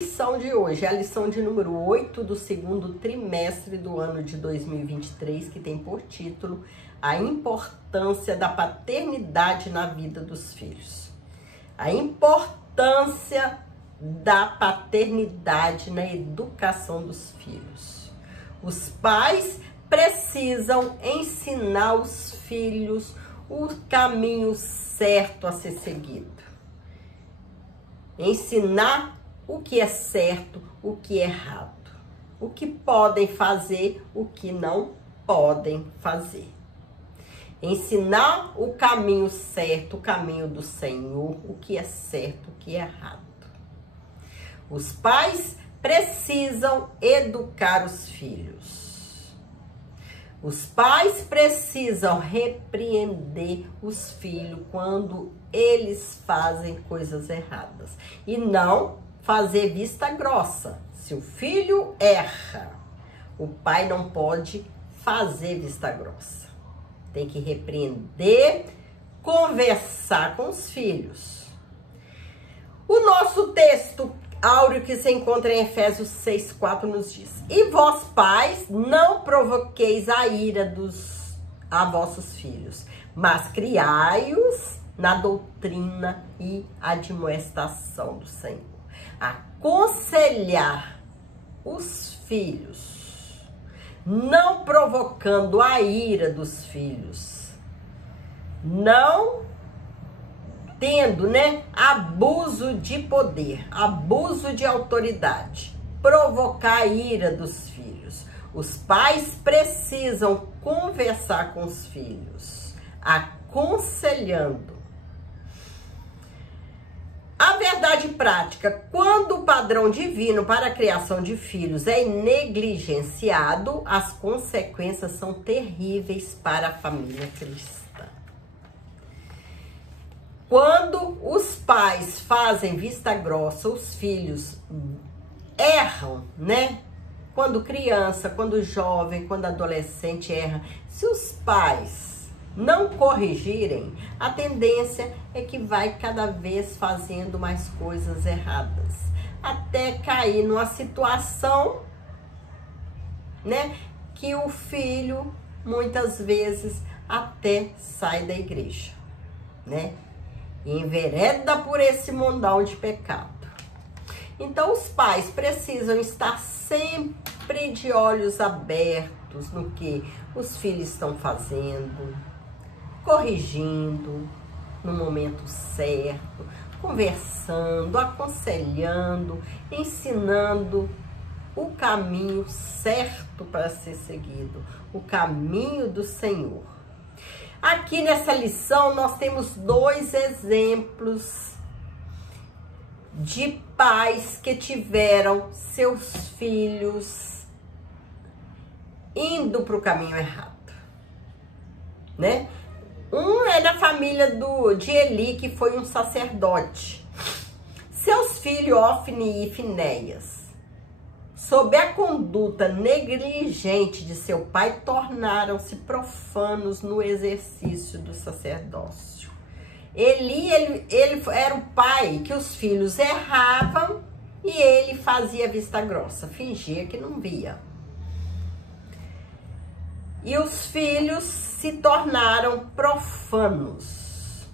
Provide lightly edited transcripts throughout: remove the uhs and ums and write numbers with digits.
Lição de hoje é a lição de número 8 do segundo trimestre do ano de 2023, que tem por título a importância da paternidade na vida dos filhos. A importância da paternidade na educação dos filhos. Os pais precisam ensinar os filhos o caminho certo a ser seguido. Ensinar o que é certo, o que é errado, o que podem fazer, o que não podem fazer. Ensinar o caminho certo, o caminho do Senhor, o que é certo, o que é errado. Os pais precisam educar os filhos. Os pais precisam repreender os filhos quando eles fazem coisas erradas e não fazer vista grossa. Se o filho erra, o pai não pode fazer vista grossa. Tem que repreender, conversar com os filhos. O nosso texto áureo que se encontra em Efésios 6:4 nos diz: E vós, pais, não provoqueis a ira a vossos filhos, mas criai-os na doutrina e admoestação do Senhor. Aconselhar os filhos, não provocando a ira dos filhos, não tendo, abuso de poder, abuso de autoridade, provocar a ira dos filhos. Os pais precisam conversar com os filhos, aconselhando. A verdade prática: quando o padrão divino para a criação de filhos é negligenciado, as consequências são terríveis para a família cristã. Quando os pais fazem vista grossa, os filhos erram, Quando criança, quando jovem, quando adolescente erra. Se os pais não corrigirem, a tendência é que vai cada vez fazendo mais coisas erradas, até cair numa situação, que o filho muitas vezes até sai da igreja, e envereda por esse mundão de pecado. Então os pais precisam estar sempre de olhos abertos no que os filhos estão fazendo, corrigindo no momento certo, conversando, aconselhando, ensinando o caminho certo para ser seguido, o caminho do Senhor. Aqui nessa lição nós temos dois exemplos de pais que tiveram seus filhos indo para o caminho errado, Um é da família de Eli, que foi um sacerdote. Seus filhos Ofni e Finéias, sob a conduta negligente de seu pai, tornaram-se profanos no exercício do sacerdócio. Eli era o pai que os filhos erravam e ele fazia vista grossa, fingia que não via. E os filhos se tornaram profanos.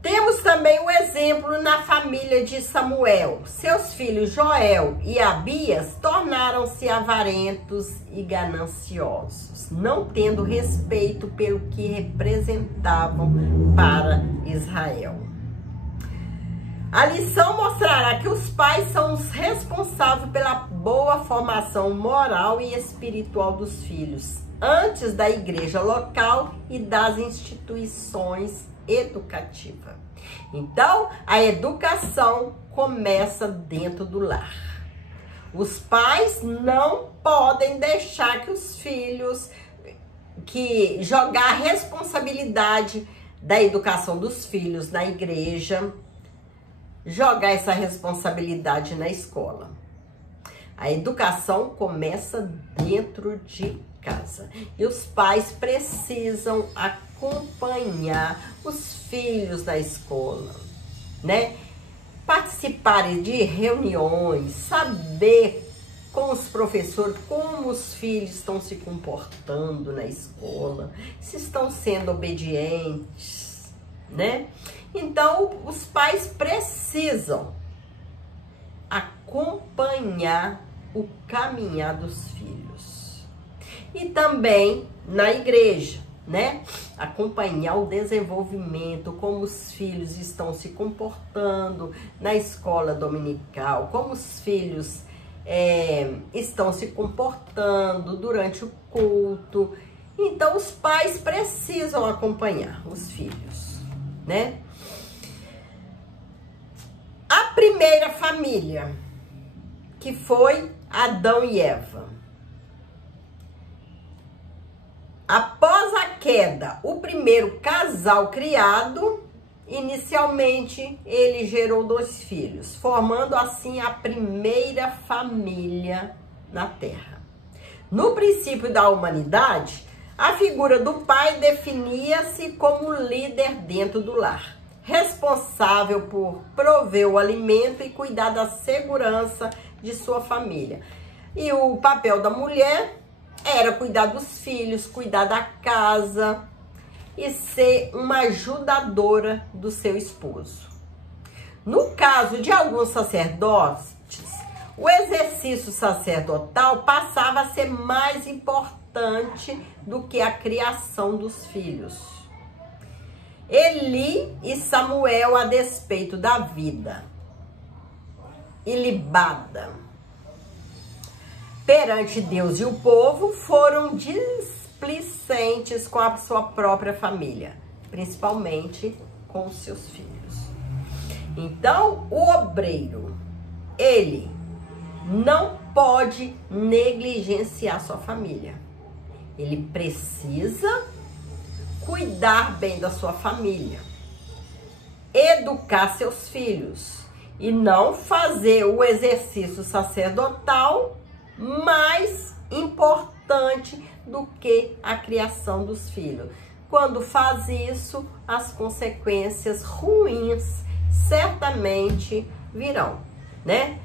Temos também o exemplo na família de Samuel. Seus filhos Joel e Abias tornaram-se avarentos e gananciosos, não tendo respeito pelo que representavam para Israel. A lição mostrará que os pais são os responsáveis pela boa formação moral e espiritual dos filhos, antes da igreja local e das instituições educativas. Então, a educação começa dentro do lar. Os pais não podem deixar que os filhos, jogar a responsabilidade da educação dos filhos na igreja, jogar essa responsabilidade na escola. A educação começa dentro de casa. E os pais precisam acompanhar os filhos na escola, participarem de reuniões, saber com os professores como os filhos estão se comportando na escola, se estão sendo obedientes, né? Então, os pais precisam acompanhar o caminhar dos filhos. E também na igreja, né? Acompanhar o desenvolvimento, como os filhos estão se comportando na escola dominical, como os filhos estão se comportando durante o culto. Então, os pais precisam acompanhar os filhos, né? A primeira família, que foi Adão e Eva. Após a queda, o primeiro casal criado, inicialmente ele gerou 2 filhos, formando assim a primeira família na Terra. No princípio da humanidade, a figura do pai definia-se como líder dentro do lar, responsável por prover o alimento e cuidar da segurança de sua família. E o papel da mulher era cuidar dos filhos, cuidar da casa e ser uma ajudadora do seu esposo. No caso de alguns sacerdotes, o exercício sacerdotal passava a ser mais importante do que a criação dos filhos. Eli e Samuel, a despeito da vida ilibada perante Deus e o povo, foram displicentes com a sua própria família, principalmente com os seus filhos. Então, o obreiro, ele não pode negligenciar sua família. Ele precisa cuidar bem da sua família, educar seus filhos e não fazer o exercício sacerdotal mais importante do que a criação dos filhos. Quando faz isso, as consequências ruins certamente virão, né?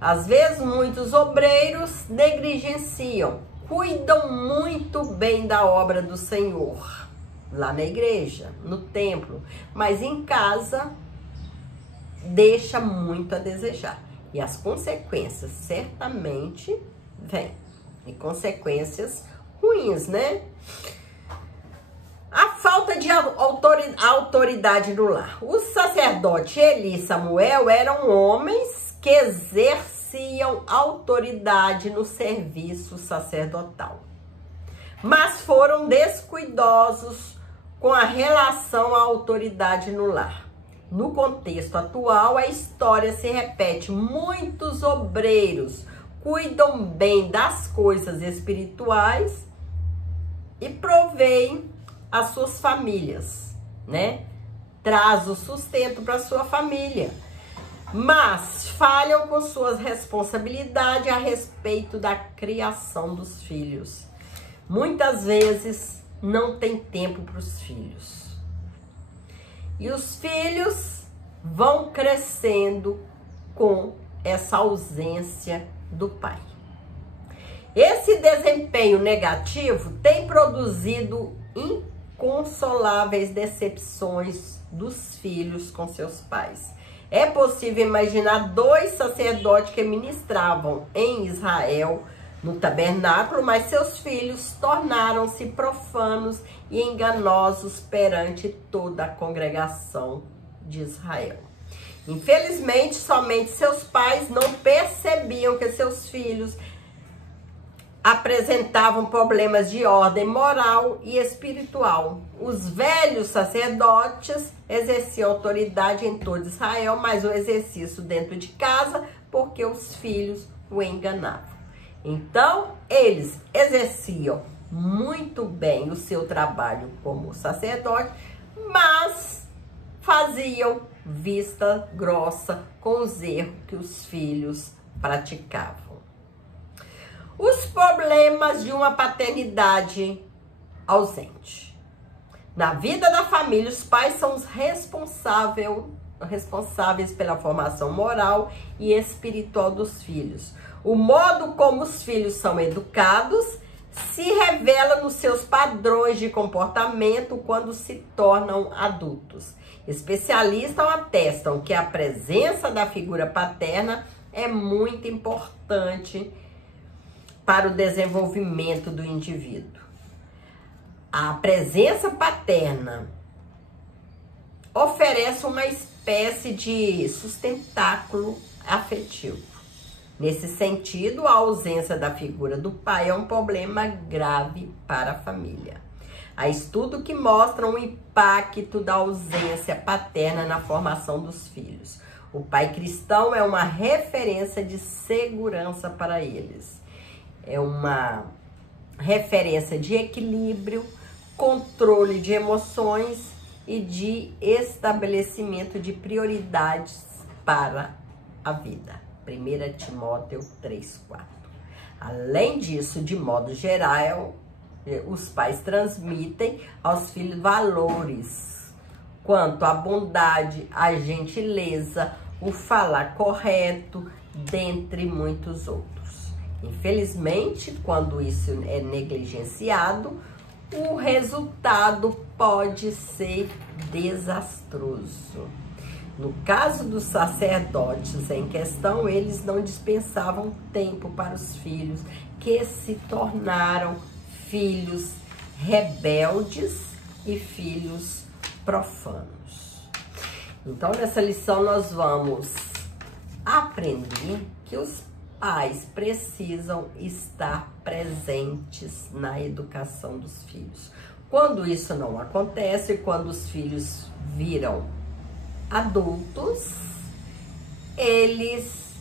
Às vezes, muitos obreiros negligenciam, cuidam muito bem da obra do Senhor, lá na igreja, no templo, mas em casa deixa muito a desejar. E as consequências certamente vêm. E consequências ruins, né? A falta de autoridade no lar. Os sacerdotes Eli e Samuel eram homens que exerciam autoridade no serviço sacerdotal, mas foram descuidosos com a relação à autoridade no lar. No contexto atual, a história se repete. Muitos obreiros cuidam bem das coisas espirituais e provêm as suas famílias, né? Traz o sustento para sua família, mas falham com suas responsabilidades a respeito da criação dos filhos. Muitas vezes não tem tempo para os filhos. E os filhos vão crescendo com essa ausência do pai. Esse desempenho negativo tem produzido inconsoláveis decepções dos filhos com seus pais. É possível imaginar 2 sacerdotes que ministravam em Israel no tabernáculo, mas seus filhos tornaram-se profanos e enganosos perante toda a congregação de Israel. Infelizmente, somente seus pais não percebiam que seus filhos apresentavam problemas de ordem moral e espiritual. Os velhos sacerdotes exerciam autoridade em todo Israel, mas o exercício dentro de casa, porque os filhos o enganavam. Então, eles exerciam muito bem o seu trabalho como sacerdote, mas faziam vista grossa com os erros que os filhos praticavam. Os problemas de uma paternidade ausente. Na vida da família, os pais são os responsáveis responsáveis pela formação moral e espiritual dos filhos. O modo como os filhos são educados se revela nos seus padrões de comportamento quando se tornam adultos. Especialistas atestam que a presença da figura paterna é muito importante para o desenvolvimento do indivíduo. A presença paterna oferece uma espécie de sustentáculo afetivo. Nesse sentido, a ausência da figura do pai é um problema grave para a família. Há estudos que mostram o impacto da ausência paterna na formação dos filhos. O pai cristão é uma referência de segurança para eles. É uma referência de equilíbrio, controle de emoções e de estabelecimento de prioridades para a vida. 1 Timóteo 3:4. Além disso, de modo geral, os pais transmitem aos filhos valores quanto à bondade, a gentileza, o falar correto, dentre muitos outros. Infelizmente, quando isso é negligenciado, o resultado pode ser desastroso. No caso dos sacerdotes em questão, eles não dispensavam tempo para os filhos, que se tornaram filhos rebeldes e filhos profanos. Então, nessa lição, nós vamos aprender que os pais precisam estar presentes na educação dos filhos. Quando isso não acontece, quando os filhos viram adultos, eles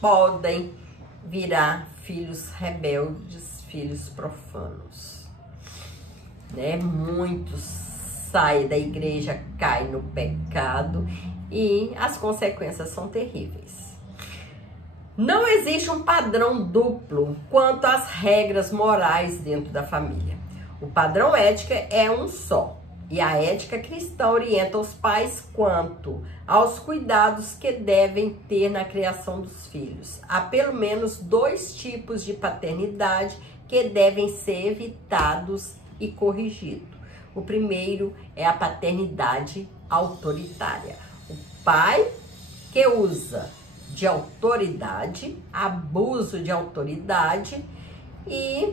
podem virar filhos rebeldes, filhos profanos, né? Muitos saem da igreja, caem no pecado e as consequências são terríveis. Não existe um padrão duplo quanto às regras morais dentro da família. O padrão ético é um só. E a ética cristã orienta os pais quanto aos cuidados que devem ter na criação dos filhos. Há pelo menos 2 tipos de paternidade que devem ser evitados e corrigidos. O primeiro é a paternidade autoritária. O pai que usa de autoridade, abuso de autoridade, e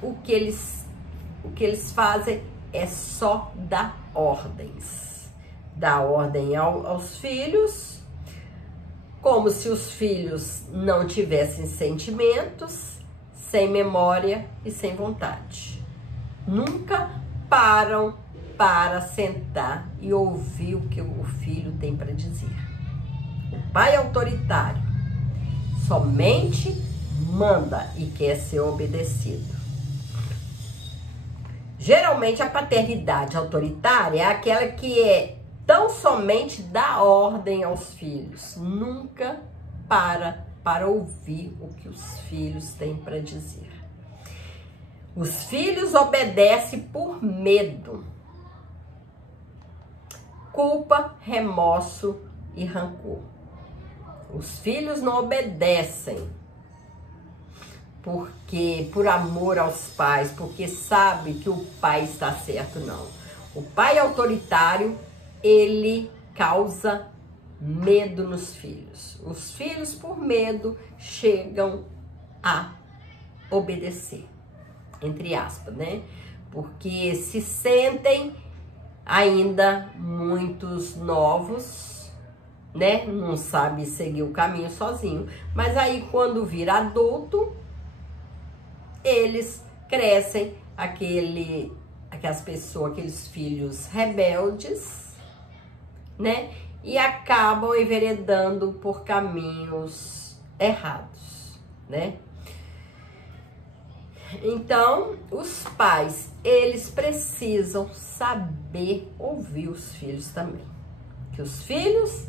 o que eles fazem é só dar ordens. Dar ordem aos filhos, como se os filhos não tivessem sentimentos, sem memória e sem vontade. Nunca param para sentar e ouvir o que o filho tem para dizer. O pai autoritário somente manda e quer ser obedecido. Geralmente a paternidade autoritária é aquela que é tão somente dar ordem aos filhos, nunca para ouvir o que os filhos têm para dizer. Os filhos obedecem por medo, culpa, remorso e rancor. Os filhos não obedecem porque por amor aos pais, porque sabe que o pai está certo, não. O pai autoritário, ele causa medo nos filhos. Os filhos, por medo, chegam a obedecer, entre aspas, né? Porque se sentem ainda muitos novos, né? Não sabe seguir o caminho sozinho. Mas aí, quando vira adulto, eles crescem aquelas pessoas, aqueles filhos rebeldes, né? E acabam enveredando por caminhos errados, né? Então, os pais, eles precisam saber ouvir os filhos também. Que os filhos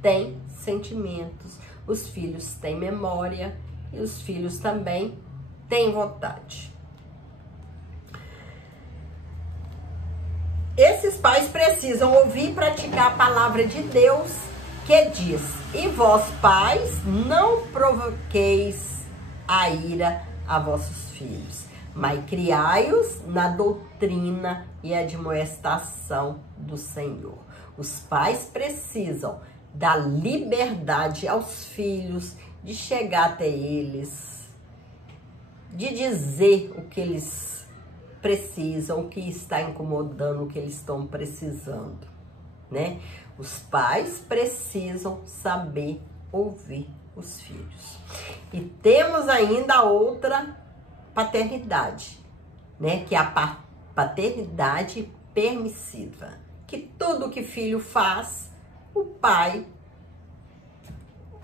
têm sentimentos, os filhos têm memória e os filhos também têm vontade. Esses pais precisam ouvir e praticar a palavra de Deus, que diz: e vós, pais, não provoqueis a ira a vossos filhos, mas criai-os na doutrina e admoestação do Senhor. Os pais precisam dar liberdade aos filhos, de chegar até eles, de dizer o que eles precisam, o que está incomodando, o que eles estão precisando, né? Os pais precisam saber ouvir os filhos. E temos ainda a outra paternidade, né? Que é a paternidade permissiva, que tudo que filho faz, o pai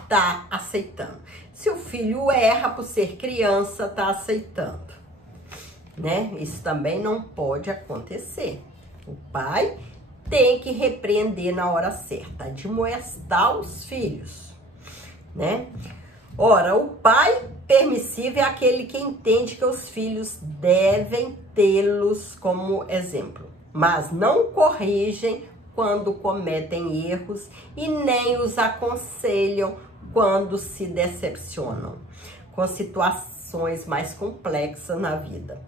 tá aceitando. Se o filho erra por ser criança, tá aceitando, né? Isso também não pode acontecer. O pai tem que repreender na hora certa, admoestar os filhos, né? Ora, o pai permissivo é aquele que entende que os filhos devem tê-los como exemplo, mas não corrigem quando cometem erros e nem os aconselham quando se decepcionam com situações mais complexas na vida.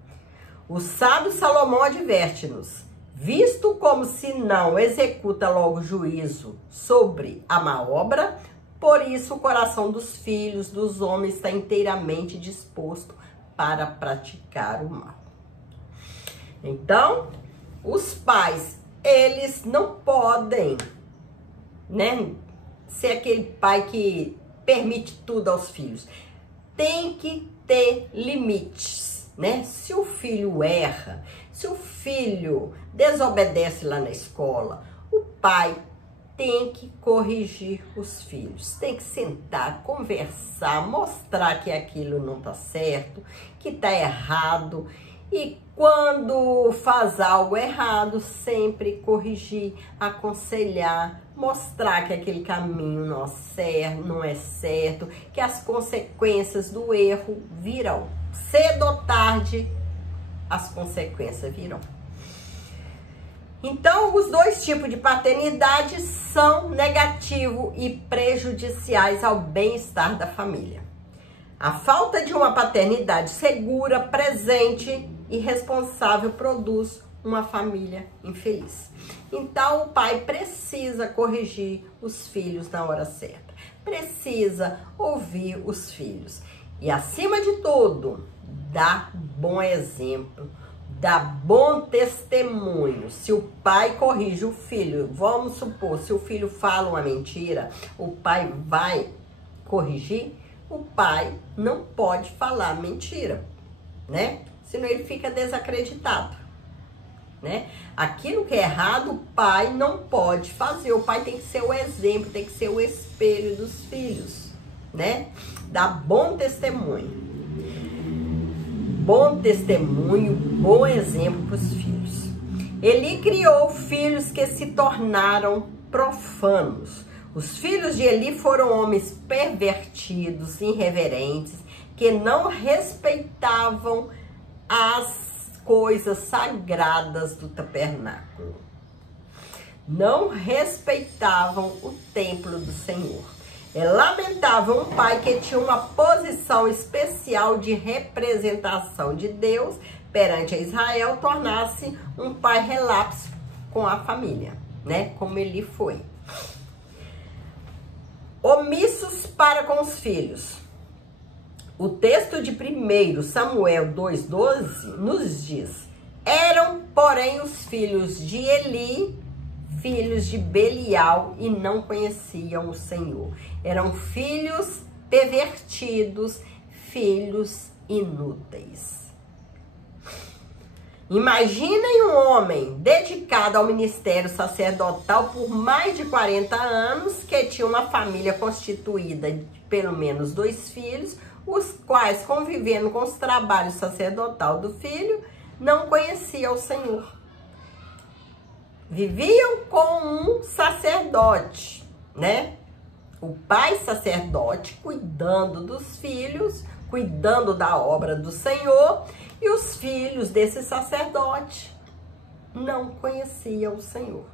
O sábio Salomão adverte-nos: visto como se não executa logo juízo sobre a má obra, por isso o coração dos filhos dos homens está inteiramente disposto para praticar o mal. Então, os pais, eles não podem, né, ser aquele pai que permite tudo aos filhos. Tem que ter limites, né? Se o filho erra, se o filho desobedece lá na escola, o pai tem que corrigir os filhos, tem que sentar, conversar, mostrar que aquilo não tá certo, que tá errado. E quando faz algo errado, sempre corrigir, aconselhar, mostrar que aquele caminho não é certo, que as consequências do erro virão. Cedo ou tarde, as consequências virão. Então, os dois tipos de paternidade são negativos e prejudiciais ao bem-estar da família. A falta de uma paternidade segura, presente e responsável produz uma família infeliz. Então, o pai precisa corrigir os filhos na hora certa, precisa ouvir os filhos e, acima de tudo, dar bom exemplo, dar bom testemunho. Se o pai corrige o filho, vamos supor, se o filho fala uma mentira, o pai vai corrigir. O pai não pode falar mentira, né? Senão ele fica desacreditado, né? Aquilo que é errado, o pai não pode fazer. O pai tem que ser o exemplo, tem que ser o espelho dos filhos, né? Dar bom testemunho. Bom testemunho, bom exemplo para os filhos. Eli criou filhos que se tornaram profanos. Os filhos de Eli foram homens pervertidos, irreverentes, que não respeitavam as coisas sagradas do tabernáculo. Não respeitavam o templo do Senhor. É lamentável um pai que tinha uma posição especial de representação de Deus perante a Israel tornar-se um pai relapso com a família, né? Como Eli foi. Omissos para com os filhos. O texto de 1 Samuel 2,12 nos diz: eram, porém, os filhos de Eli, filhos de Belial, e não conheciam o Senhor. Eram filhos pervertidos, filhos inúteis. Imaginem um homem dedicado ao ministério sacerdotal por mais de 40 anos, que tinha uma família constituída de pelo menos 2 filhos, os quais, convivendo com os trabalhos sacerdotal do filho, não conheciam o Senhor. Viviam com um sacerdote, né? O pai sacerdote cuidando dos filhos, cuidando da obra do Senhor, e os filhos desse sacerdote não conhecia o Senhor.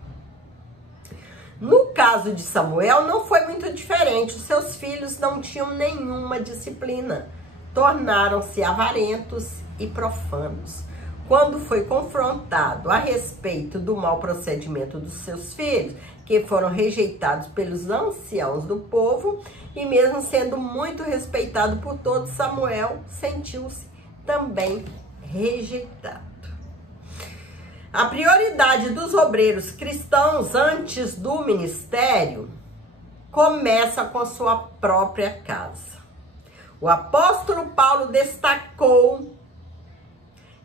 No caso de Samuel, não foi muito diferente. Os seus filhos não tinham nenhuma disciplina. Tornaram-se avarentos e profanos. Quando foi confrontado a respeito do mau procedimento dos seus filhos, que foram rejeitados pelos anciãos do povo, e mesmo sendo muito respeitado por todos, Samuel sentiu-se também rejeitado. A prioridade dos obreiros cristãos antes do ministério começa com a sua própria casa. O apóstolo Paulo destacou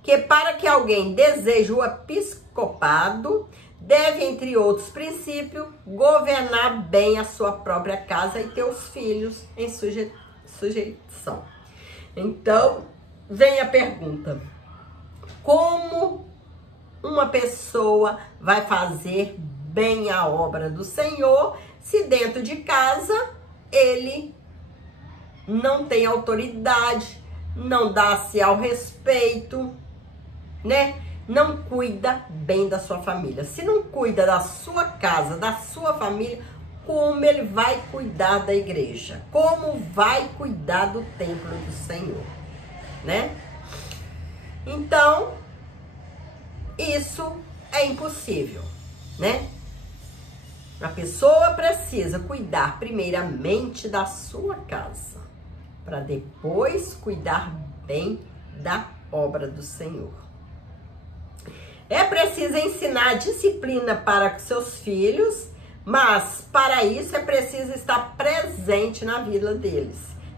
que para que alguém deseje o episcopado, deve, entre outros princípios, governar bem a sua própria casa e ter os filhos em sujeição. Então, vem a pergunta: como uma pessoa vai fazer bem a obra do Senhor se dentro de casa ele não tem autoridade, não dá-se ao respeito, né? Não cuida bem da sua família. Se não cuida da sua casa, da sua família, como ele vai cuidar da igreja? Como vai cuidar do templo do Senhor, né? Então, isso é impossível, né? A pessoa precisa cuidar primeiramente da sua casa, para depois cuidar bem da obra do Senhor. É preciso ensinar disciplina para seus filhos, mas para isso é preciso estar presente na vida deles.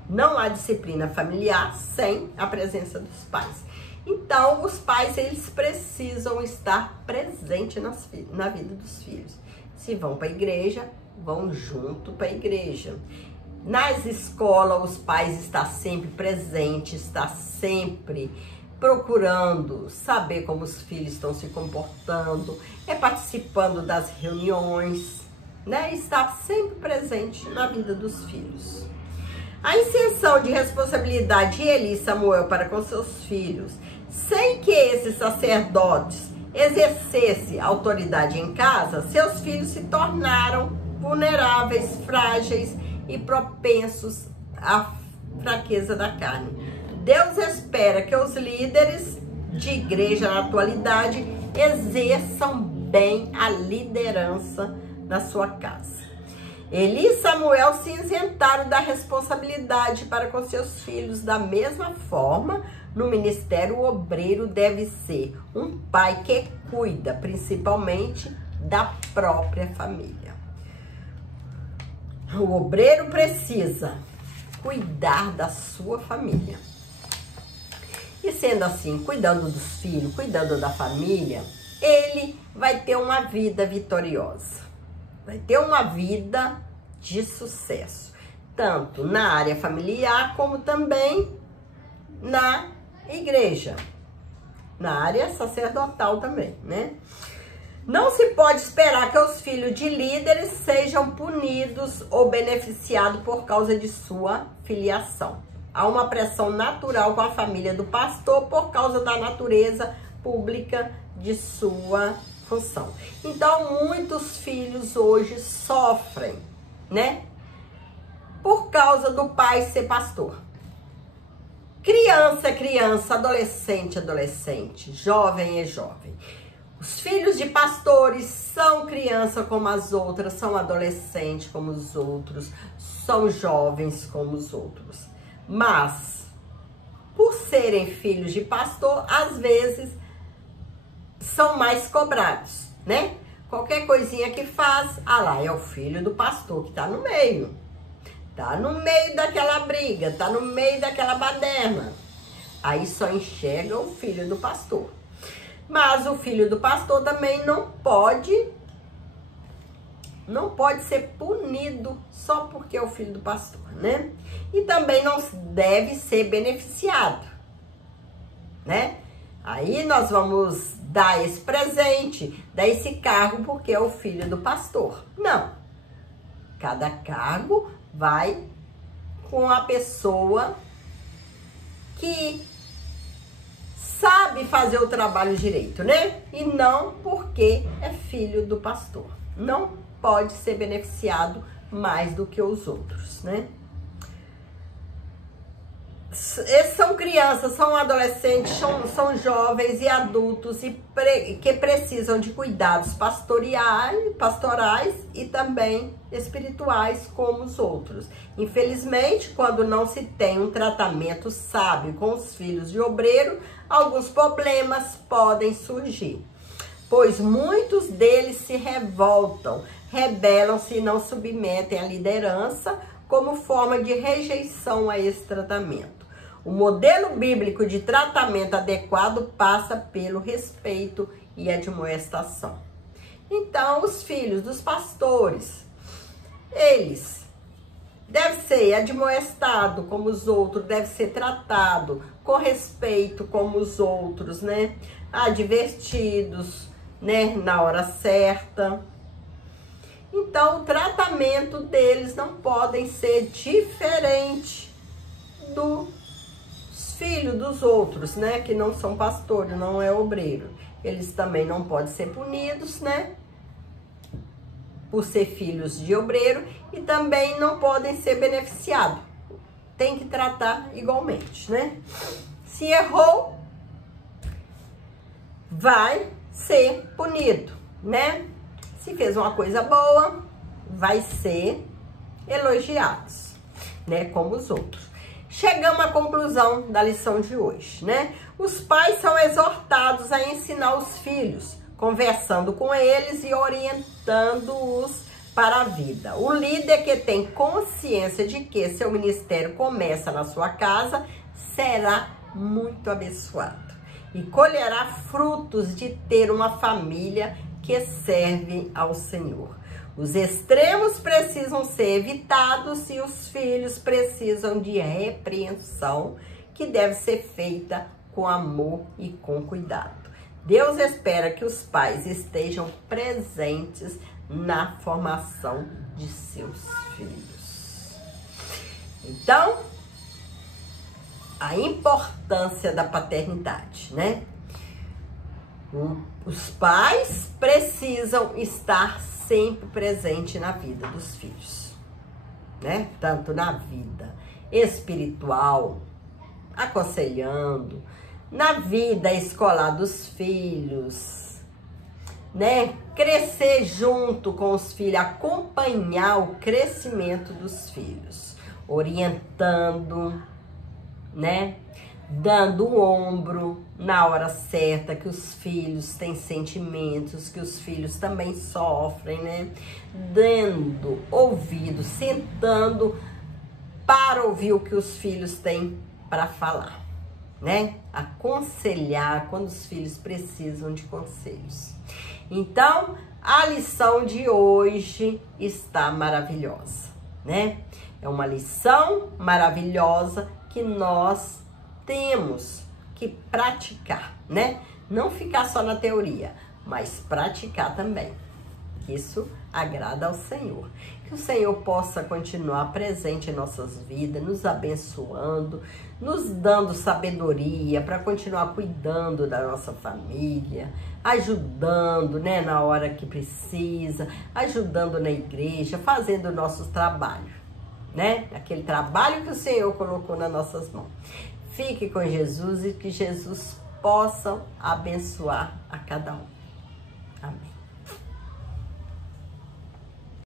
Não há disciplina familiar sem a presença dos pais. Então, os pais, eles precisam estar presentes na vida dos filhos. Se vão para a igreja, vão junto para a igreja. Nas escolas, os pais estão sempre presentes, estão sempre procurando saber como os filhos estão se comportando, participando das reuniões, né? Está sempre presente na vida dos filhos. A inserção de responsabilidade de Eli e Samuel para com seus filhos, sem que esses sacerdotes exercessem autoridade em casa, seus filhos se tornaram vulneráveis, frágeis e propensos à fraqueza da carne. Deus espera que os líderes de igreja na atualidade exerçam bem a liderança na sua casa. Eli e Samuel se isentaram da responsabilidade para com seus filhos. Da mesma forma, no ministério, o obreiro deve ser um pai que cuida principalmente da própria família. O obreiro precisa cuidar da sua família. E sendo assim, cuidando dos filhos, cuidando da família, ele vai ter uma vida vitoriosa. Vai ter uma vida de sucesso, tanto na área familiar como também na igreja, na área sacerdotal também, né? Não se pode esperar que os filhos de líderes sejam punidos ou beneficiados por causa de sua filiação. Há uma pressão natural com a família do pastor por causa da natureza pública de sua função. Então, muitos filhos hoje sofrem, né? Por causa do pai ser pastor. Criança é criança, adolescente é adolescente, jovem é jovem. Os filhos de pastores são criança como as outras, são adolescentes como os outros, são jovens como os outros. Mas, por serem filhos de pastor, às vezes são mais cobrados, né? Qualquer coisinha que faz, lá, é o filho do pastor que tá no meio. Tá no meio daquela briga, tá no meio daquela baderna. Aí só enxerga o filho do pastor. Mas o filho do pastor também não pode ser punido só porque é o filho do pastor, né? E também não deve ser beneficiado, né? Aí nós vamos dar esse presente, dar esse cargo porque é o filho do pastor. Não. Cada cargo vai com a pessoa que sabe fazer o trabalho direito, né? E não porque é filho do pastor. Não pode ser beneficiado mais do que os outros, né? Esses são crianças, são adolescentes, são jovens e adultos que precisam de cuidados pastorais e também espirituais como os outros. Infelizmente, quando não se tem um tratamento sábio com os filhos de obreiro, alguns problemas podem surgir, pois muitos deles se rebelam-se e não submetem à liderança como forma de rejeição a esse tratamento. O modelo bíblico de tratamento adequado passa pelo respeito e admoestação. Então, os filhos dos pastores, eles devem ser admoestados como os outros, devem ser tratados com respeito como os outros, né? Advertidos, né? Na hora certa. Então, o tratamento deles não pode ser diferente dos filhos dos outros, né? Que não são pastores, não é obreiro. Eles também não podem ser punidos, né? Por ser filhos de obreiro e também não podem ser beneficiados. Tem que tratar igualmente, né? Se errou, vai ser punido, né? Se fez uma coisa boa, vai ser elogiados, né? Como os outros. Chegamos à conclusão da lição de hoje, né? Os pais são exortados a ensinar os filhos, conversando com eles e orientando-os para a vida. O líder que tem consciência de que seu ministério começa na sua casa será muito abençoado e colherá frutos de ter uma família que serve ao Senhor. Os extremos precisam ser evitados e os filhos precisam de repreensão que deve ser feita com amor e com cuidado. Deus espera que os pais estejam presentes na formação de seus filhos. Então, a importância da paternidade, né? Os pais precisam estar sempre presentes na vida dos filhos, né? Tanto na vida espiritual, aconselhando, na vida escolar dos filhos, né? Crescer junto com os filhos, acompanhar o crescimento dos filhos, orientando, né? Dando o ombro na hora certa, que os filhos têm sentimentos, que os filhos também sofrem, né? Dando ouvido, sentando para ouvir o que os filhos têm para falar, né? Aconselhar quando os filhos precisam de conselhos. Então, a lição de hoje está maravilhosa, né? É uma lição maravilhosa que nós temos que praticar, né? Não ficar só na teoria, mas praticar também. Isso agrada ao Senhor. Que o Senhor possa continuar presente em nossas vidas, nos abençoando, nos dando sabedoria para continuar cuidando da nossa família, ajudando, né, na hora que precisa, ajudando na igreja, fazendo o nosso trabalho, né? Aquele trabalho que o Senhor colocou nas nossas mãos. Fique com Jesus e que Jesus possa abençoar a cada um. Amém.